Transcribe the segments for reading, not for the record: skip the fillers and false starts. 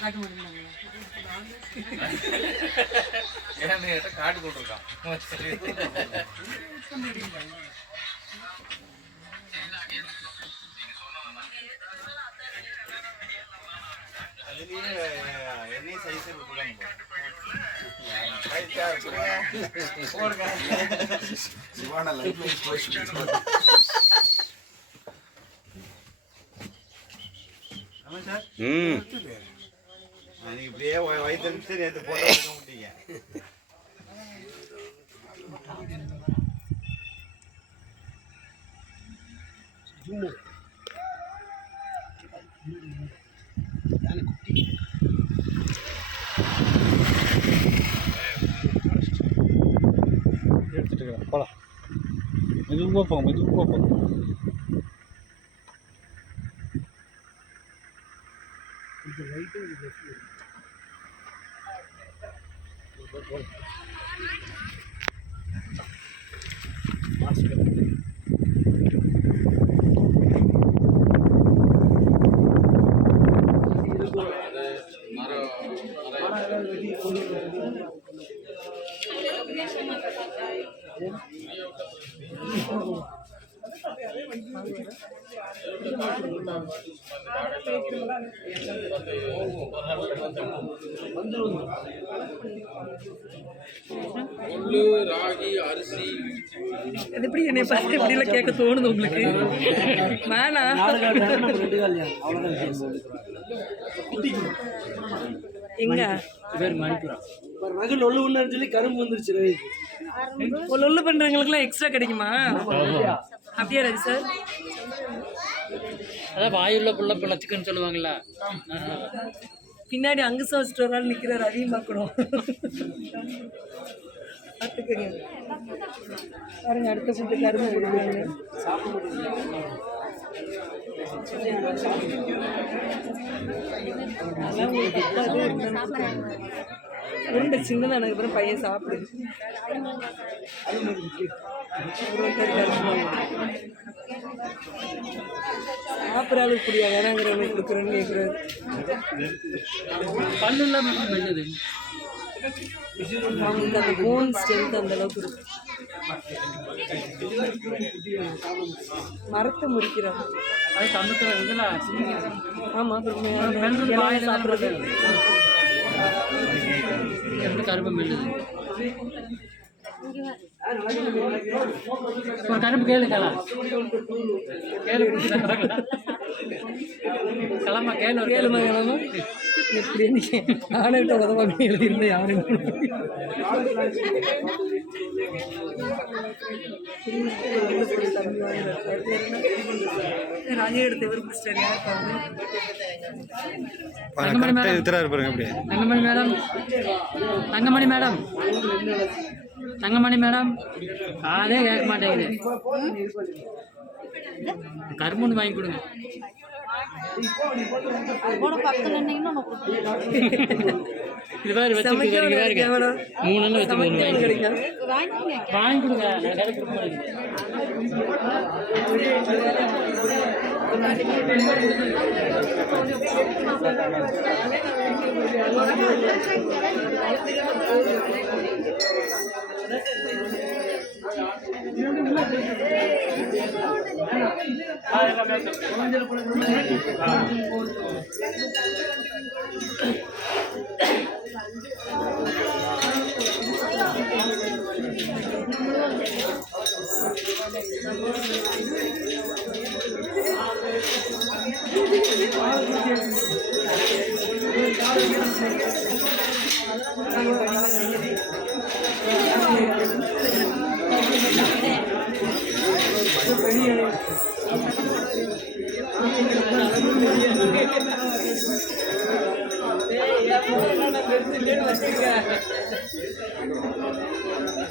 காட்டு கொண்டிருக்கான். இப்படியே வயிற்று நேற்று போட மாட்டீங்க. எடுத்துட்டு போலாம். மெதுவாக போங்க, மெதுவாக போங்க. இது ரைட்டு, இது லெஃப்ட். ராகி அரிசி அது எப்படி என்னை பார்த்து எப்படிலாம் கேட்க தோணுது உங்களுக்கு? வேணா எங்க நகல் ஒண்ணு ஒண்ணு சொல்லி கரும்பு வந்துருச்சு. ஒல்லு பண்றவங்களுக்குலாம் எக்ஸ்ட்ரா கிடைக்குமா? அப்படியா ராஜு சார்? அதான் வாயுள்ள புள்ள பிள்ளச்சுக்குன்னு சொல்லுவாங்களா. பின்னாடி அங்கு வச்சுட்டு ஒரு நாள் நிற்கிறார், அதையும் பார்க்கணும். பார்த்துக்கங்க பாருங்க, அடுத்த ஃபுட்டு கரும்பு கொடுக்குறாங்க. அதெல்லாம் உங்களுக்கு உருண்டை சின்னதாக எனக்கு அப்புறம் பையன் சாப்பிடுது. சாப்பிட்ற அளவுக்கு புரியா வேணாங்கிறவங்களுக்கு கொடுக்குறேன்னு கேட்குறாரு. பல்லு இல்லாமல் நல்லது. அவங்களுக்கு அந்த போன் ஸ்ட்ரென்த் அந்த அளவுக்கு இருக்கு. மரத்தை முறிக்கிறாங்க. அது சமத்துல இதில் ஆமாம், அப்புறம் சாப்பிட்றது எப்படி கரும்பு மெல்லுது. ஒரு கரும்பு கேளு கேளா கேளு கிளம்பா கேளு கேளுமா கிளம்பா எப்படின்னு ஆணைகிட்ட உதவாங்க எழுதியிருந்தேன் யாரும். ராஜா எடுத்து எவர் பிடிச்சிட்டாரு யார் Thangamani madam, Thangamani madam, Thangamani madam, Thangamani madam, அதே கேட்க மாட்டேங்குது. கரும்புன்னு வாங்கி கொடுங்க. இது மாதிரி வச்சு மூணு வச்சு வாங்கி கொடுங்க.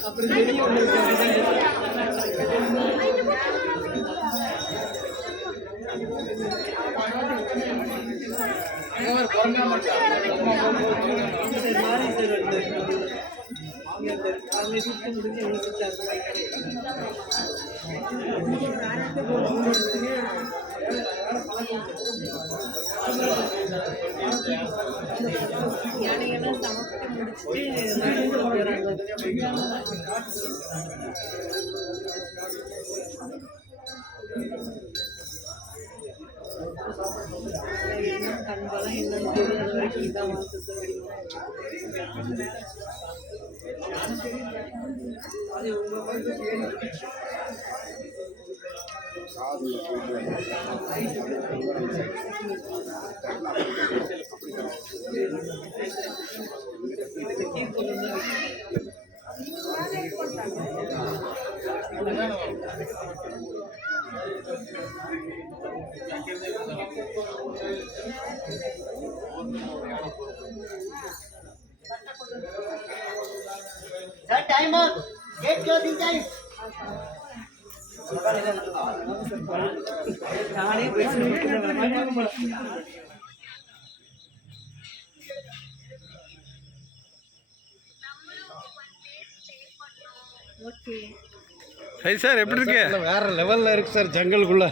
அப்புறம் அவங்க வீட்டுக்கு முடிஞ்சு எங்களுக்கு செட் ஆகும். யானையெல்லாம் சமைச்சு முடிச்சுட்டு போயிடறாங்க. கண்பலம் என்னன்னு தெரியாத வரைக்கும் இதான் வாசத்தை Sir, time up. Gate closing time. நானே பேசுறேன். ஹை சார் எப்படி இருக்கு? வேற லெவல்ல இருக்கு சார் ஜங்கலுக்குள்ள.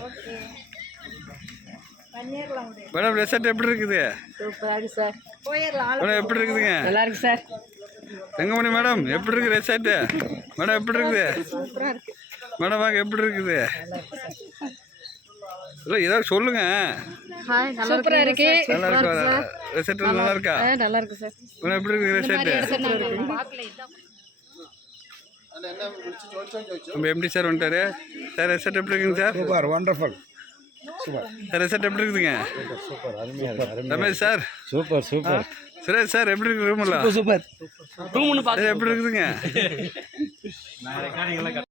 மேடம் ரெசார்ட் எப்படி இருக்குது? சூப்பரா இருக்கு சார். போயிடலாம். மேடம் எப்படி இருக்குதுங்க? நல்லா இருக்கு சார். தங்கமணி மேடம் எப்படி இருக்கு ரெசார்ட்? மேடம் எப்படி இருக்குது? சூப்பரா இருக்கு. மேடம் வாங்க எப்படி இருக்குது? இல்லை ஏதாவது சொல்லுங்க. சூப்பரா இருக்கு. நல்லா இருக்கா ரெசார்ட்? நல்லா இருக்கா? நல்லா இருக்கு சார். மேடம் எப்படி இருக்கு ரெசார்ட்? நம்ம எப்படி சார் வந்துட்டாரு சார்? ரெசார்ட் எப்படி இருக்குங்க sir? Super wonderful. Super sir resort எப்படி இருக்குதுங்க? சூப்பர் அருமையா இருக்கு. Ramesh sir super super. Suresh sir எப்படி இருக்கு ரூம் எல்லாம்? சூப்பர் ரூம் ஒன்று எப்படி இருக்குதுங்க?